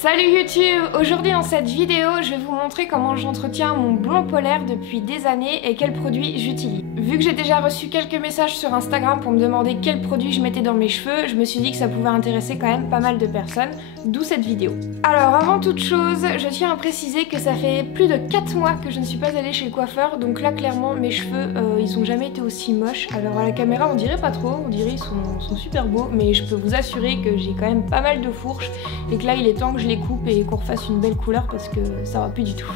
Salut YouTube! Aujourd'hui dans cette vidéo, je vais vous montrer comment j'entretiens mon blond polaire depuis des années et quels produits j'utilise. Vu que j'ai déjà reçu quelques messages sur Instagram pour me demander quels produits je mettais dans mes cheveux, je me suis dit que ça pouvait intéresser quand même pas mal de personnes, d'où cette vidéo. Alors avant toute chose, je tiens à préciser que ça fait plus de 4 mois que je ne suis pas allée chez le coiffeur, donc là clairement mes cheveux ils ont jamais été aussi moches. Alors à la caméra on dirait pas trop, on dirait ils sont super beaux, mais je peux vous assurer que j'ai quand même pas mal de fourches et que là il est temps que je les coupe et qu'on refasse une belle couleur parce que ça va plus du tout.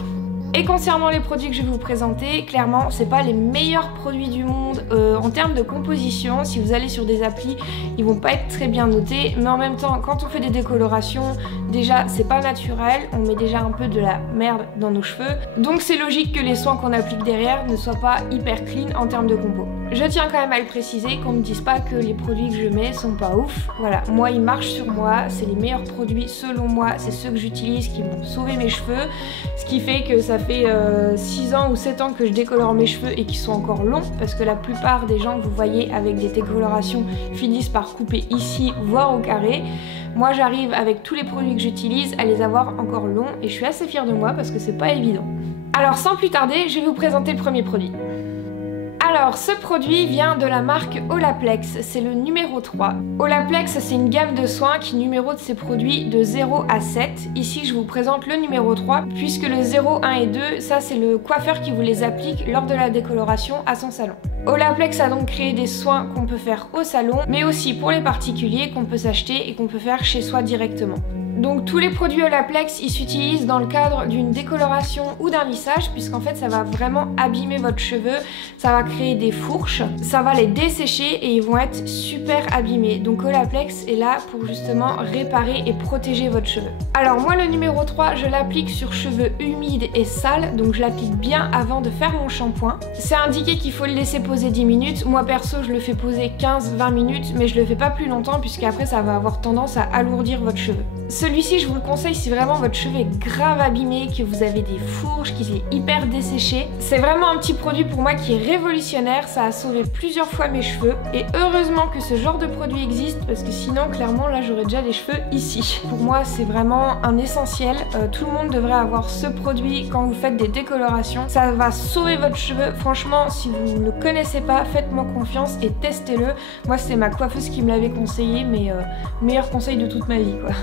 Et concernant les produits que je vais vous présenter, clairement c'est pas les meilleurs produits du monde en termes de composition. Si vous allez sur des applis, ils vont pas être très bien notés, mais en même temps quand on fait des décolorations, déjà c'est pas naturel, on met déjà un peu de la merde dans nos cheveux, donc c'est logique que les soins qu'on applique derrière ne soient pas hyper clean en termes de compo. Je tiens quand même à le préciser, qu'on ne dise pas que les produits que je mets sont pas ouf. Voilà, moi ils marchent sur moi, c'est les meilleurs produits selon moi, c'est ceux que j'utilise qui m'ont sauvé mes cheveux, ce qui fait que ça fait 6 ans ou 7 ans que je décolore mes cheveux et qui sont encore longs, parce que la plupart des gens que vous voyez avec des décolorations finissent par couper ici, voire au carré. Moi j'arrive avec tous les produits que j'utilise à les avoir encore longs et je suis assez fière de moi parce que c'est pas évident. Alors sans plus tarder, je vais vous présenter le premier produit. Alors ce produit vient de la marque Olaplex, c'est le numéro 3. Olaplex c'est une gamme de soins qui numérote ses produits de 0 à 7. Ici je vous présente le numéro 3 puisque le 0, 1 et 2, ça c'est le coiffeur qui vous les applique lors de la décoloration à son salon. Olaplex a donc créé des soins qu'on peut faire au salon mais aussi pour les particuliers qu'on peut s'acheter et qu'on peut faire chez soi directement. Donc tous les produits Olaplex, ils s'utilisent dans le cadre d'une décoloration ou d'un lissage puisqu'en fait ça va vraiment abîmer votre cheveu, ça va créer des fourches, ça va les dessécher et ils vont être super abîmés. Donc Olaplex est là pour justement réparer et protéger votre cheveu. Alors moi le numéro 3, je l'applique sur cheveux humides et sales, donc je l'applique bien avant de faire mon shampoing. C'est indiqué qu'il faut le laisser poser 10 minutes, moi perso je le fais poser 15-20 minutes mais je le fais pas plus longtemps puisqu'après ça va avoir tendance à alourdir votre cheveu. Celui-ci je vous le conseille si vraiment votre cheveu est grave abîmé, que vous avez des fourches, qu'il est hyper desséché. C'est vraiment un petit produit pour moi qui est révolutionnaire, ça a sauvé plusieurs fois mes cheveux et heureusement que ce genre de produit existe parce que sinon clairement là j'aurais déjà les cheveux ici. Pour moi c'est vraiment un essentiel, tout le monde devrait avoir ce produit quand vous faites des décolorations. Ça va sauver votre cheveu, franchement si vous ne le connaissez pas, faites-moi confiance et testez-le. Moi c'est ma coiffeuse qui me l'avait conseillé mais meilleur conseil de toute ma vie quoi.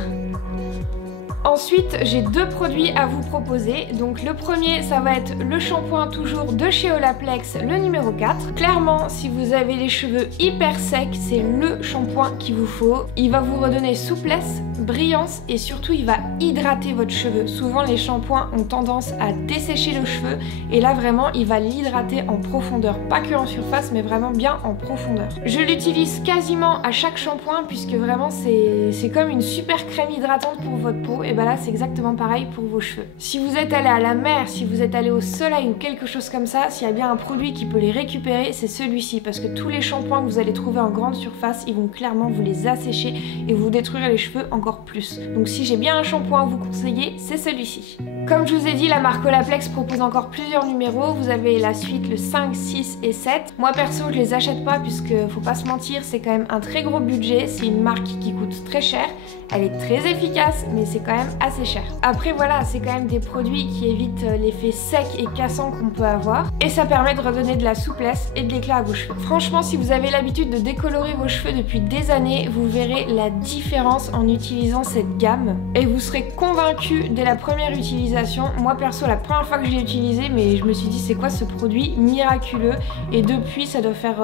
Ensuite, j'ai deux produits à vous proposer. Donc le premier, ça va être le shampoing toujours de chez Olaplex, le numéro 4. Clairement, si vous avez les cheveux hyper secs, c'est le shampoing qu'il vous faut. Il va vous redonner souplesse, brillance et surtout il va hydrater votre cheveu. Souvent les shampoings ont tendance à dessécher le cheveu et là vraiment il va l'hydrater en profondeur. Pas que en surface mais vraiment bien en profondeur. Je l'utilise quasiment à chaque shampoing puisque vraiment c'est comme une super crème hydratante pour votre peau. Et bah là c'est exactement pareil pour vos cheveux. Si vous êtes allé à la mer, si vous êtes allé au soleil ou quelque chose comme ça, s'il y a bien un produit qui peut les récupérer, c'est celui-ci parce que tous les shampoings que vous allez trouver en grande surface, ils vont clairement vous les assécher et vous détruire les cheveux encore plus. Donc si j'ai bien un shampoing à vous conseiller, c'est celui-ci. Comme je vous ai dit, la marque Olaplex propose encore plusieurs numéros. Vous avez la suite le 5, 6 et 7. Moi perso je les achète pas puisque faut pas se mentir, c'est quand même un très gros budget. C'est une marque qui coûte très cher. Elle est très efficace mais c'est quand même assez cher. Après voilà, c'est quand même des produits qui évitent l'effet sec et cassant qu'on peut avoir. Et ça permet de redonner de la souplesse et de l'éclat à vos cheveux. Franchement si vous avez l'habitude de décolorer vos cheveux depuis des années, vous verrez la différence en utilisant cette gamme. Et vous serez convaincu dès la première utilisation. Moi perso la première fois que je l'ai utilisé, mais je me suis dit c'est quoi ce produit miraculeux et depuis ça doit faire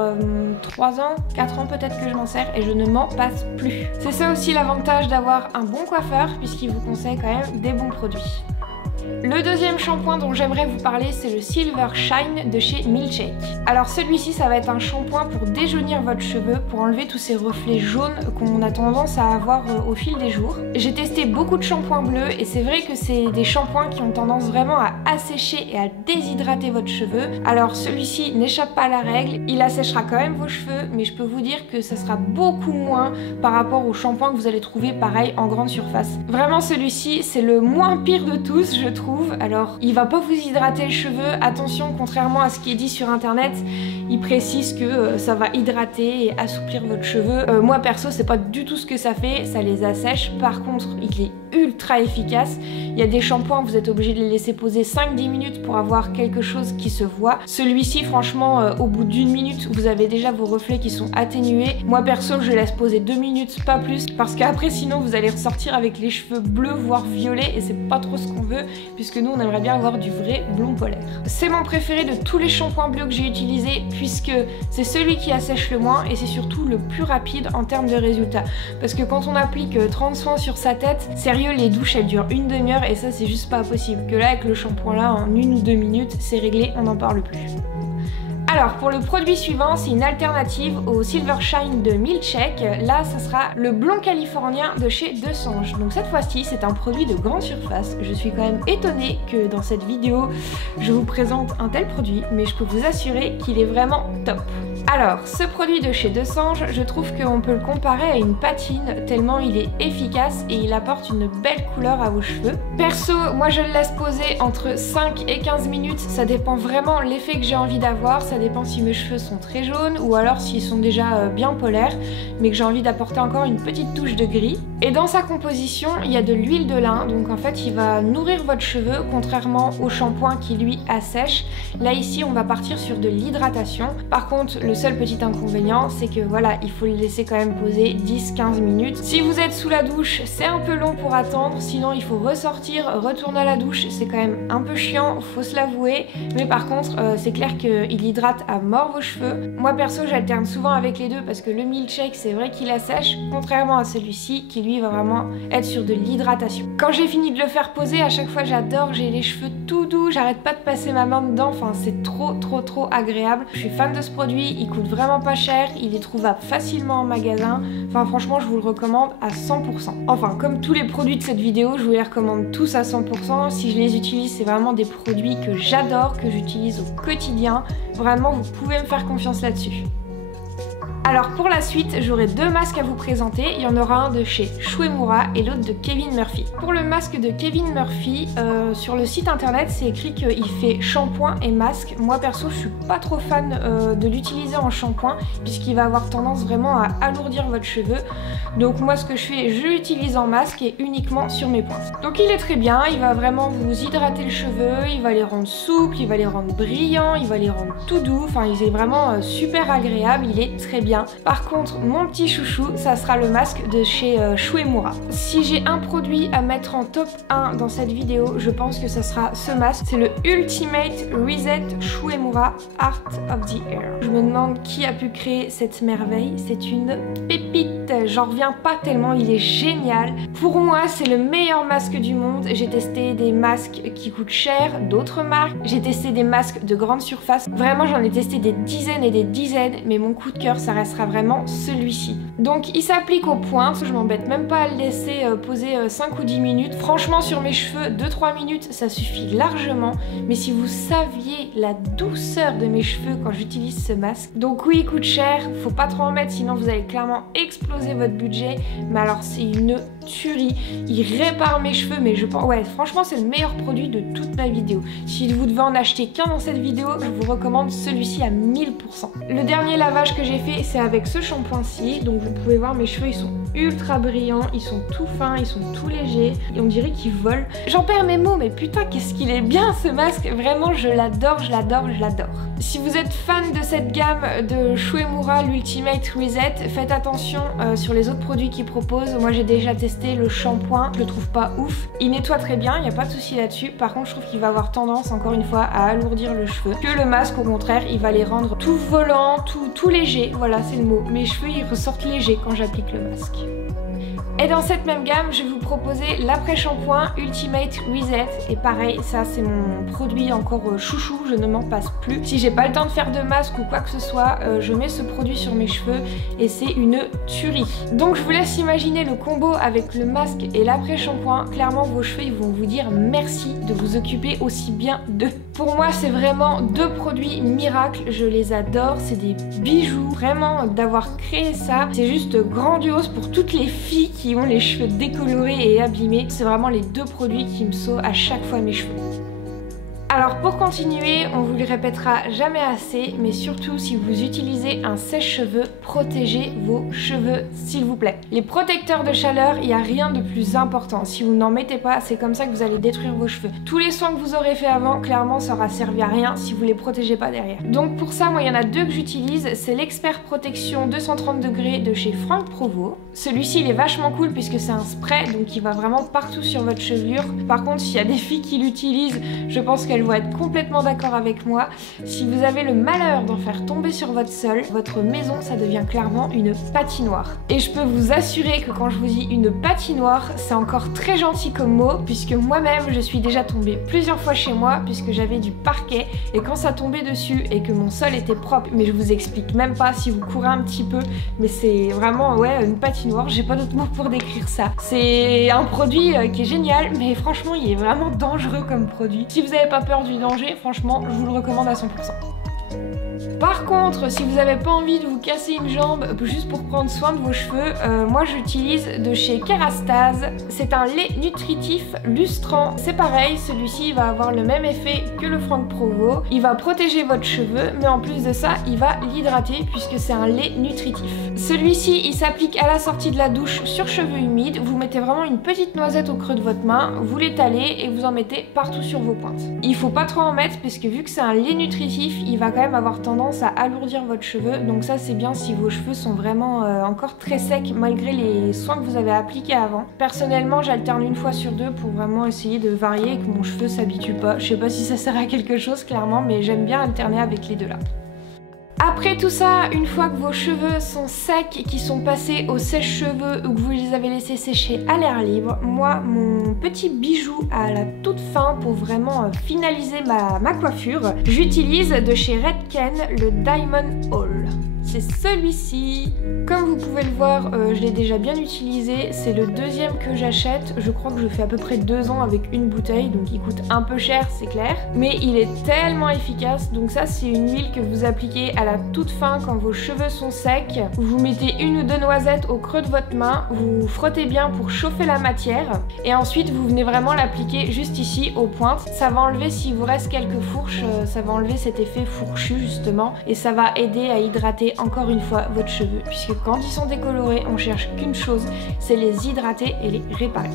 3 ans, 4 ans peut-être que je m'en sers et je ne m'en passe plus. C'est ça aussi l'avantage d'avoir un bon coiffeur puisqu'il vous conseille quand même des bons produits. Le deuxième shampoing dont j'aimerais vous parler, c'est le Silver Shine de chez Milkshake. Alors celui-ci, ça va être un shampoing pour déjaunir votre cheveu, pour enlever tous ces reflets jaunes qu'on a tendance à avoir au fil des jours. J'ai testé beaucoup de shampoings bleus et c'est vrai que c'est des shampoings qui ont tendance vraiment à assécher et à déshydrater votre cheveu. Alors celui-ci n'échappe pas à la règle, il asséchera quand même vos cheveux, mais je peux vous dire que ça sera beaucoup moins par rapport au shampoing que vous allez trouver pareil en grande surface. Vraiment celui-ci, c'est le moins pire de tous, je trouve. Alors il va pas vous hydrater les cheveux, attention, contrairement à ce qui est dit sur internet, il précise que ça va hydrater et assouplir votre cheveu. Moi perso c'est pas du tout ce que ça fait, ça les assèche. Par contre il est ultra efficace. Il y a des shampoings, vous êtes obligé de les laisser poser 5-10 minutes pour avoir quelque chose qui se voit. Celui-ci franchement au bout d'1 minute vous avez déjà vos reflets qui sont atténués. Moi perso je laisse poser 2 minutes, pas plus, parce qu'après sinon vous allez ressortir avec les cheveux bleus voire violets et c'est pas trop ce qu'on veut, puisque nous on aimerait bien avoir du vrai blond polaire. C'est mon préféré de tous les shampoings bleus que j'ai utilisés, puisque c'est celui qui assèche le moins et c'est surtout le plus rapide en termes de résultats. Parce que quand on applique 30 soins sur sa tête, sérieux, les douches elles durent une demi-heure et ça c'est juste pas possible. Que là avec le shampoing là en 1 ou 2 minutes c'est réglé, on n'en parle plus. Alors pour le produit suivant, c'est une alternative au Silver Shine de Milkshake. Là ça sera le blond californien de chez Desange. Donc cette fois-ci c'est un produit de grande surface. Je suis quand même étonnée que dans cette vidéo je vous présente un tel produit, mais je peux vous assurer qu'il est vraiment top. Alors ce produit de chez Desange, je trouve qu'on peut le comparer à une patine tellement il est efficace et il apporte une belle couleur à vos cheveux. Perso, moi je le laisse poser entre 5 et 15 minutes, ça dépend vraiment l'effet que j'ai envie d'avoir, ça dépend si mes cheveux sont très jaunes ou alors s'ils sont déjà bien polaires, mais que j'ai envie d'apporter encore une petite touche de gris. Et dans sa composition, il y a de l'huile de lin, donc en fait il va nourrir votre cheveu, contrairement au shampoing qui lui assèche. Là ici on va partir sur de l'hydratation. Par contre le seul petit inconvénient c'est que voilà, il faut le laisser quand même poser 10-15 minutes. Si vous êtes sous la douche, c'est un peu long pour attendre, sinon il faut ressortir, retourner à la douche, c'est quand même un peu chiant, faut se l'avouer, mais par contre c'est clair qu'il hydrate à mort vos cheveux. Moi perso j'alterne souvent avec les deux parce que le Milkshake c'est vrai qu'il assèche, contrairement à celui-ci qui lui va vraiment être sur de l'hydratation. Quand j'ai fini de le faire poser, à chaque fois j'adore, j'ai les cheveux tout doux, j'arrête pas de passer ma main dedans, enfin c'est trop agréable. Je suis fan de ce produit, il coûte vraiment pas cher, il est trouvable facilement en magasin, enfin franchement je vous le recommande à 100%. Enfin comme tous les produits de cette vidéo, je vous les recommande tous à 100%, si je les utilise c'est vraiment des produits que j'adore, que j'utilise au quotidien, vraiment vous pouvez me faire confiance là-dessus. Alors pour la suite, j'aurai 2 masques à vous présenter. Il y en aura un de chez Shuemura et l'autre de Kevin Murphy. Pour le masque de Kevin Murphy, sur le site internet, c'est écrit qu'il fait shampoing et masque. Moi perso, je suis pas trop fan de l'utiliser en shampoing puisqu'il va avoir tendance vraiment à alourdir votre cheveu. Donc moi ce que je fais, je l'utilise en masque et uniquement sur mes pointes. Donc il est très bien, il va vraiment vous hydrater le cheveu, il va les rendre souples, il va les rendre brillants, il va les rendre tout doux. Enfin il est vraiment super agréable, il est très bien. Par contre, mon petit chouchou, ça sera le masque de chez Shuemura. Si j'ai un produit à mettre en top 1 dans cette vidéo, je pense que ça sera ce masque. C'est le Ultimate Reset Shuemura Art of the Air. Je me demande qui a pu créer cette merveille. C'est une pépite. J'en reviens pas tellement, il est génial. Pour moi, c'est le meilleur masque du monde. J'ai testé des masques qui coûtent cher, d'autres marques. J'ai testé des masques de grande surface. Vraiment, j'en ai testé des dizaines et des dizaines, mais mon coup de cœur, ça restera vraiment celui-ci. Donc il s'applique aux pointes, je m'embête même pas à le laisser poser 5 ou 10 minutes. Franchement sur mes cheveux, 2-3 minutes ça suffit largement. Mais si vous saviez la douceur de mes cheveux quand j'utilise ce masque. Donc oui, il coûte cher, faut pas trop en mettre sinon vous allez clairement exploser votre budget. Mais alors c'est une tuerie, il répare mes cheveux, mais je pense, ouais franchement c'est le meilleur produit de toute ma vidéo. Si vous devez en acheter qu'un dans cette vidéo, je vous recommande celui-ci à 1000%. Le dernier lavage que j'ai fait c'est avec ce shampoing-ci, donc vous pouvez voir mes cheveux ils sont ultra brillants, ils sont tout fins, ils sont tout légers et on dirait qu'ils volent. J'en perds mes mots, mais putain qu'est-ce qu'il est bien ce masque, vraiment je l'adore, je l'adore, je l'adore. Si vous êtes fan de cette gamme de Shuemura, l'Ultimate Reset, faites attention sur les autres produits qu'ils proposent. Moi j'ai déjà testé le shampoing, je le trouve pas ouf. Il nettoie très bien, il n'y a pas de souci là-dessus. Par contre je trouve qu'il va avoir tendance encore une fois à alourdir le cheveu. Que le masque au contraire, il va les rendre tout volants, tout légers, voilà c'est le mot. Mes cheveux ils ressortent légers quand j'applique le masque. Et dans cette même gamme, je vais vous proposer l'après-shampoing Ultimate Reset. Et pareil, ça c'est mon produit encore chouchou, je ne m'en passe plus. Si j'ai pas le temps de faire de masque ou quoi que ce soit, je mets ce produit sur mes cheveux et c'est une tuerie. Donc je vous laisse imaginer le combo avec le masque et l'après-shampoing. Clairement, vos cheveux ils vont vous dire merci de vous occuper aussi bien d'eux. Pour moi, c'est vraiment 2 produits miracles, je les adore, c'est des bijoux. Vraiment, d'avoir créé ça, c'est juste grandiose pour toutes les filles qui ont les cheveux décolorés et abîmé. C'est vraiment les deux produits qui me sauvent à chaque fois mes cheveux. Alors pour continuer, on vous le répétera jamais assez, mais surtout si vous utilisez un sèche-cheveux, protégez vos cheveux s'il vous plaît. Les protecteurs de chaleur, il n'y a rien de plus important. Si vous n'en mettez pas, c'est comme ça que vous allez détruire vos cheveux. Tous les soins que vous aurez fait avant, clairement ça aura servi à rien si vous les protégez pas derrière. Donc pour ça, moi il y en a deux que j'utilise, c'est l'expert protection 230 degrés de chez Franck Provo. Celui-ci il est vachement cool puisque c'est un spray, donc il va vraiment partout sur votre chevelure. Par contre, s'il y a des filles qui l'utilisent, je pense qu'elles vont être complètement d'accord avec moi. Si vous avez le malheur d'en faire tomber sur votre sol, votre maison ça devient clairement une patinoire. Et je peux vous assurer que quand je vous dis une patinoire, c'est encore très gentil comme mot, puisque moi-même je suis déjà tombée plusieurs fois chez moi puisque j'avais du parquet et quand ça tombait dessus et que mon sol était propre, mais je vous explique même pas si vous courez un petit peu, mais c'est vraiment ouais une patinoire, j'ai pas d'autre mot pour décrire ça. C'est un produit qui est génial, mais franchement il est vraiment dangereux comme produit. Si vous n'avez pas peur du danger, franchement je vous le recommande à 100%. Par contre, si vous n'avez pas envie de vous casser une jambe juste pour prendre soin de vos cheveux, moi j'utilise de chez Kerastase. C'est un lait nutritif lustrant. C'est pareil, celui-ci va avoir le même effet que le Franck Provo. Il va protéger votre cheveu, mais en plus de ça, il va l'hydrater puisque c'est un lait nutritif. Celui-ci, il s'applique à la sortie de la douche sur cheveux humides. Vous mettez vraiment une petite noisette au creux de votre main, vous l'étalez et vous en mettez partout sur vos pointes. Il faut pas trop en mettre parce que vu que c'est un lait nutritif, il va quand même avoir tendance à alourdir votre cheveu, donc ça c'est bien si vos cheveux sont vraiment encore très secs malgré les soins que vous avez appliqués avant. Personnellement j'alterne une fois sur deux pour vraiment essayer de varier et que mon cheveu s'habitue pas. Je sais pas si ça sert à quelque chose clairement, mais j'aime bien alterner avec les deux là. Après tout ça, une fois que vos cheveux sont secs et qu'ils sont passés au sèche-cheveux ou que vous les avez laissés sécher à l'air libre, moi, mon petit bijou à la toute fin pour vraiment finaliser ma coiffure, j'utilise de chez Redken le Diamond All. C'est celui-ci. Comme vous pouvez le voir, je l'ai déjà bien utilisé. C'est le deuxième que j'achète. Je crois que je fais à peu près 2 ans avec une bouteille, donc il coûte un peu cher, c'est clair. Mais il est tellement efficace. Donc ça, c'est une huile que vous appliquez à la toute fin quand vos cheveux sont secs. Vous mettez 1 ou 2 noisettes au creux de votre main. Vous frottez bien pour chauffer la matière. Et ensuite, vous venez vraiment l'appliquer juste ici, aux pointes. Ça va enlever, s'il vous reste quelques fourches, ça va enlever cet effet fourchu justement. Et ça va aider à hydrater encore une fois votre cheveu, puisque quand ils sont décolorés, on cherche qu'une chose, c'est les hydrater et les réparer.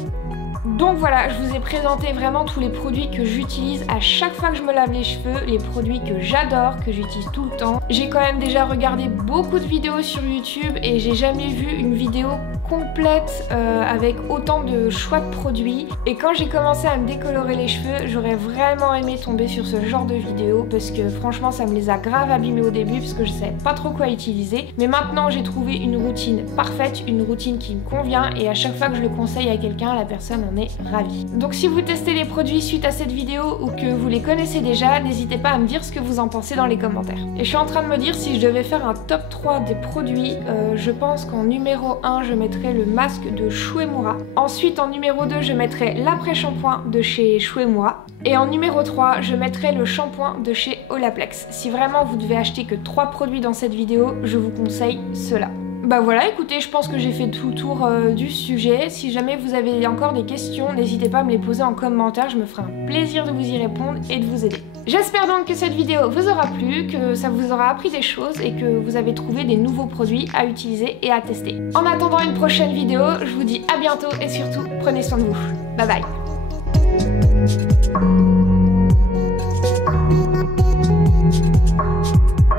Donc voilà, je vous ai présenté vraiment tous les produits que j'utilise à chaque fois que je me lave les cheveux, les produits que j'adore, que j'utilise tout le temps. J'ai quand même déjà regardé beaucoup de vidéos sur YouTube et j'ai jamais vu une vidéo complète avec autant de choix de produits. Et quand j'ai commencé à me décolorer les cheveux, j'aurais vraiment aimé tomber sur ce genre de vidéo parce que franchement ça me les a grave abîmés au début parce que je savais pas trop quoi utiliser. Mais maintenant j'ai trouvé une routine parfaite, une routine qui me convient et à chaque fois que je le conseille à quelqu'un, la personne en est ravie. Donc si vous testez les produits suite à cette vidéo ou que vous les connaissez déjà, n'hésitez pas à me dire ce que vous en pensez dans les commentaires. Et je suis en train de me dire si je devais faire un top 3 des produits, je pense qu'en numéro 1 je mettrais le masque de Shuemura. Ensuite en numéro 2 je mettrai l'après-shampoing de chez Shuemura. Et en numéro 3 je mettrai le shampoing de chez Olaplex. Si vraiment vous devez acheter que 3 produits dans cette vidéo, je vous conseille ceux-là. Bah voilà, écoutez, je pense que j'ai fait tout le tour du sujet. Si jamais vous avez encore des questions, n'hésitez pas à me les poser en commentaire, je me ferai un plaisir de vous y répondre et de vous aider. J'espère donc que cette vidéo vous aura plu, que ça vous aura appris des choses et que vous avez trouvé des nouveaux produits à utiliser et à tester. En attendant une prochaine vidéo, je vous dis à bientôt et surtout, prenez soin de vous. Bye bye.